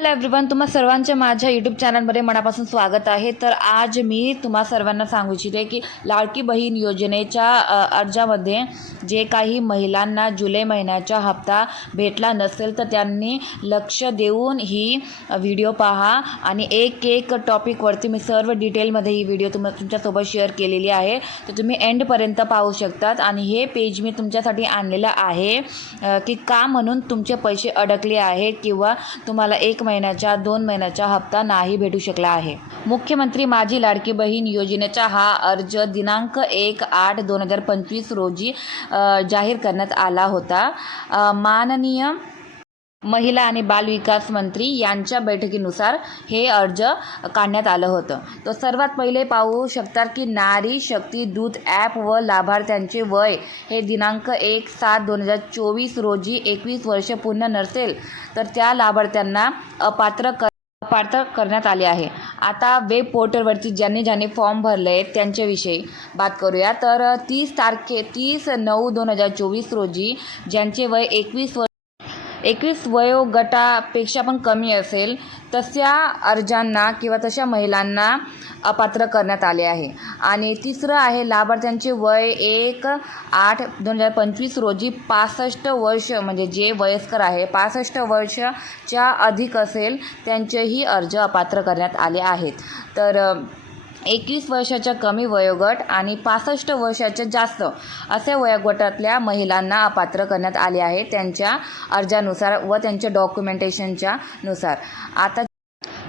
Hello everyone, तुम्हा सर्वांचे माझ्या यूट्यूब चॅनलमध्ये मनापासून स्वागत आहे। तर आज मी तुम्हा सर्वांना सांगू इच्छिते की लाडकी बहीण योजनेच्या अर्जामध्ये जे काही महिलांना जुलै महिन्याचा हप्ता भेटला नसेल तर त्यांनी लक्ष देऊन ही व्हिडिओ पहा आणि एक टॉपिकवरती मी सर्व डिटेलमध्ये ही व्हिडिओ तुमच्यासोबत शेअर केलेली आहे। तर तुम्ही एंडपर्यंत पाहू शकतात आणि हे पेज मी तुमच्यासाठी आणलेलं आहे की का म्हणून तुमचे पैसे अडकले आहे किंवा तुम्हाला 1 महिन्याचा 2 महिन्याचा हप्ता नाही भेटू शकला आहे। मुख्यमंत्री माझी लाडकी बहीण योजनेचा हा अर्ज दिनांक 1/8/2025 रोजी जाहीर करण्यात आला होता। माननीय महिला आणि बालविकास मंत्री यांच्या बैठकीनुसार हे अर्ज काढण्यात आलं होतं। तर सर्वात पहिले पाहू शकतात की नारी शक्ती दूत ॲप व लाभार्थ्यांचे वय हे दिनांक 1/7/2024 रोजी 21 वर्ष पूर्ण नसेल तर त्या लाभार्थ्यांना अपात्र करण्यात आले आहे। आता वेब पोर्टलवरती ज्यांनी फॉर्म भरले आहेत त्यांच्याविषयी बात करूया। तर 30/9/2024 रोजी ज्यांचे वय 21 वयोगटापेक्षा पण कमी असेल तशा अर्जांना किंवा तशा महिलांना अपात्र करण्यात आले आहे। आणि तिसरं आहे लाभार्थ्यांचे वय 1/8/2025 रोजी 65 वर्ष म्हणजे जे वयस्कर आहे 65 वर्षाच्या अधिक असेल त्यांचेही अर्ज अपात्र करण्यात आले आहेत। तर 21 वर्षाच्या कमी वयोगट आणि 65 वर्षाच्या जास्त असे वयोगटातल्या महिलांना अपात्र करण्यात आले आहे त्यांच्या अर्जानुसार व त्यांच्या डॉक्युमेंटेशनच्या नुसार। आता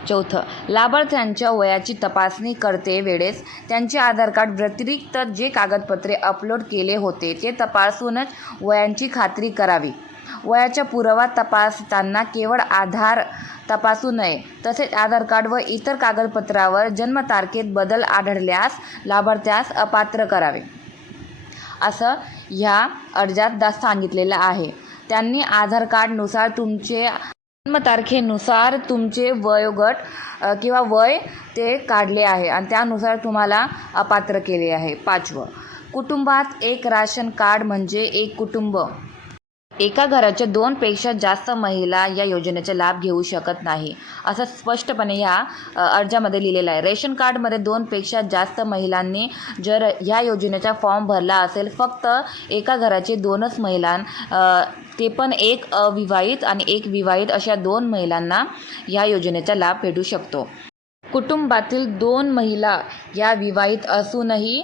चौथं, लाभार्थ्यांच्या वयाची तपासणी करते वेळेस त्यांचे आधार कार्ड व्यतिरिक्त जे कागदपत्रे अपलोड केले होते ते तपासूनच वयांची खात्री करावी। वयाचा पुरावा तपासताना केवळ आधार तपासू नये, तसेच आधार कार्ड व इतर कागदपत्रावर जन्मतारखेत बदल आढळल्यास लाभार्थ्यास अपात्र करावे असं ह्या अर्जात सांगितलेलं आहे। त्यांनी आधार कार्डनुसार तुमचे जन्मतारखेनुसार तुमचे वयोगट किंवा वय ते काढले आहे आणि त्यानुसार तुम्हाला अपात्र केले आहे। 5वं, कुटुंबात एक राशन कार्ड म्हणजे एक कुटुंब। एका घराच्या 2 पेक्षा जास्त महिला या योजनेचा लाभ घेऊ शकत नाही असं स्पष्टपणे या अर्जामध्ये लिहिलेलं आहे। रेशन कार्डमध्ये 2 पेक्षा जास्त महिलांनी जर ह्या योजनेचा फॉर्म भरला असेल, फक्त एका घराचे 2च महिला ते पण एक अविवाहित आणि एक विवाहित अशा 2 महिलांना या योजनेचा लाभ भेटू शकतो। कुटुंबातील 2 महिला या विवाहित असूनही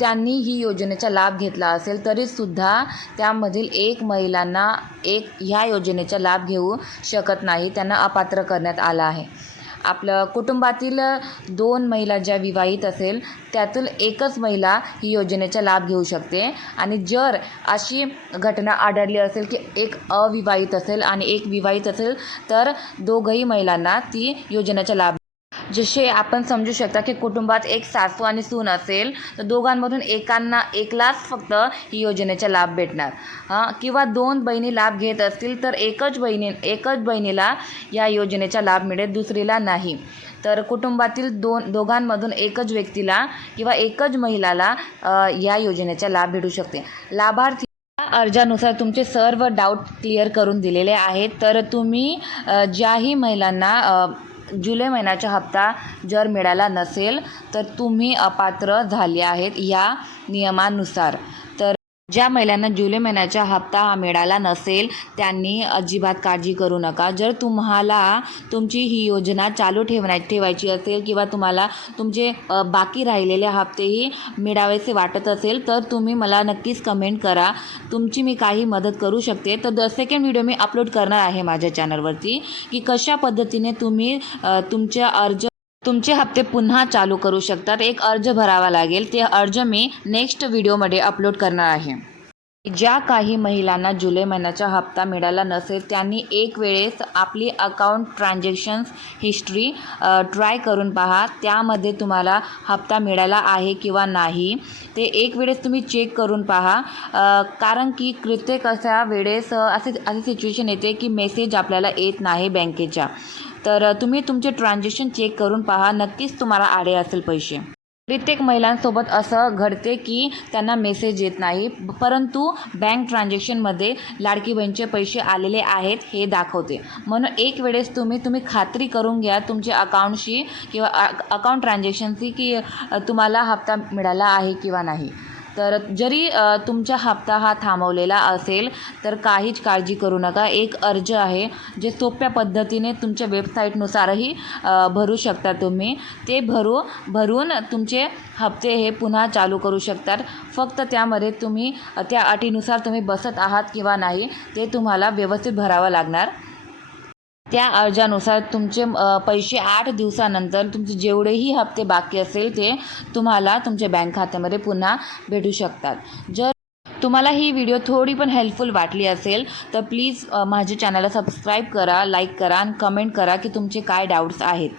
त्यांनी ही योजनेचा लाभ घेतला असेल तरीसुद्धा त्यामधील 1 महिलांना ह्या योजनेचा लाभ घेऊ शकत नाही, त्यांना अपात्र करण्यात आला आहे। आपलं कुटुंबातील 2 महिला ज्या विवाहित असेल त्यातील एकच महिला ही योजनेचा लाभ घेऊ शकते। आणि जर अशी घटना आढळली असेल की एक अविवाहित असेल आणि एक विवाहित असेल तर दोघंही महिलांना ती योजनेचा लाभ, जसे आपण समजू शकता की कुटुंबात एक सासू आणि सून असेल तर दोघांमधून एकलाच फक्त ही योजनेचा लाभ भेटणार। किंवा 2 बहिणी लाभ घेत असतील तर एकच बहिणीला या योजनेचा लाभ मिळेल, दुसरीला नाही। तर कुटुंबातील दोघांमधून एकच व्यक्तीला किंवा एकच महिलाला या योजनेचा लाभ भेटू शकते। लाभार्थी अर्जानुसार तुमचे सर्व डाऊट क्लिअर करून दिलेले आहेत। तर तुम्ही ज्याही महिलांना जुलै महिन्याचा हप्ता जर मिळाला नसेल तर तुम्ही अपात्र झाले आहेत या नियमानुसार। तर ज्या महिलांना जुलै महिन्याचा हप्ता मिळाला नसेल त्यांनी अजिबात काळजी करू नका। जर तुम्हाला तुमची ही योजना चालू ठेवायची असेल किंवा तुम्हाला तुमचे बाकी राहिलेले हप्तेही मिळावेसे वाटत असेल तर तुम्ही मला नक्कीच कमेंट करा, तुमची मी काही मदत करू शकते। तर सेकंड व्हिडिओ मी अपलोड करणार आहे माझ्या चॅनलवरती की कशा पद्धतीने तुम्ही तुमचे हप्ते पुन्हा चालू करू शकतात। एक अर्ज भरावा लागेल, ते अर्ज मी नेक्स्ट व्हिडिओमध्ये अपलोड करणार आहे। ज्या काही महिलांना जुलै महिन्याचा हप्ता मिळाला नसेल त्यांनी एक वेळेस आपली अकाउंट ट्रान्झॅक्शन्स हिस्ट्री ट्राय करून पहा, त्यामध्ये तुम्हाला हप्ता मिळाला आहे किंवा नाही ते एक वेळेस तुम्ही चेक करून पहा। कारण की प्रत्येक अशा वेळेस अशी सिच्युएशन येते की मेसेज आपल्याला येत नाही बँकेच्या। तर तुम्ही तुमचे ट्रान्झॅक्शन चेक करून पहा, नक्कीच तुम्हाला आले असेल पैसे। प्रत्येक महिलांसोबत असं घडते की त्यांना मेसेज येत नाही, परंतु बँक ट्रान्झॅक्शनमध्ये लाडकी बहीणचे पैसे आलेले आहेत हे दाखवते. म्हणून एक वेळेस तुम्ही खात्री करून घ्या तुमच्या अकाउंटशी किंवा अकाउंट ट्रान्झॅक्शनशी की तुम्हाला हप्ता मिळाला आहे किंवा नाही. तर जरी तुमचा हप्ता हा थांबवलेला असेल तर काहीच काळजी करू नका. एक अर्ज आहे जे सोप्या पद्धतीने तुमच्या वेबसाईटनुसारही भरू शकता तुम्ही. ते भरून तुमचे हप्ते हे पुन्हा चालू करू शकतात. फक्त त्यामध्ये तुम्ही त्या अटीनुसार तुम्ही बसत आहात किंवा नाही ते तुम्हाला व्यवस्थित भरावं लागणार. त्या अर्जानुसार तुमचे पैसे 8 दिवसानंतर तुमचे जेवढेही हप्ते बाकी असेल ते तुम्हाला तुमच्या बँक खात्यामध्ये पुन्हा भेटू शकतात. जर तुम्हाला ही व्हिडिओ थोडी पण हेल्पफुल वाटली असेल तर प्लीज माझ्या चॅनलला सबस्क्राईब करा, लाईक करा आणि कमेंट करा की तुमचे काय डाऊट्स आहेत.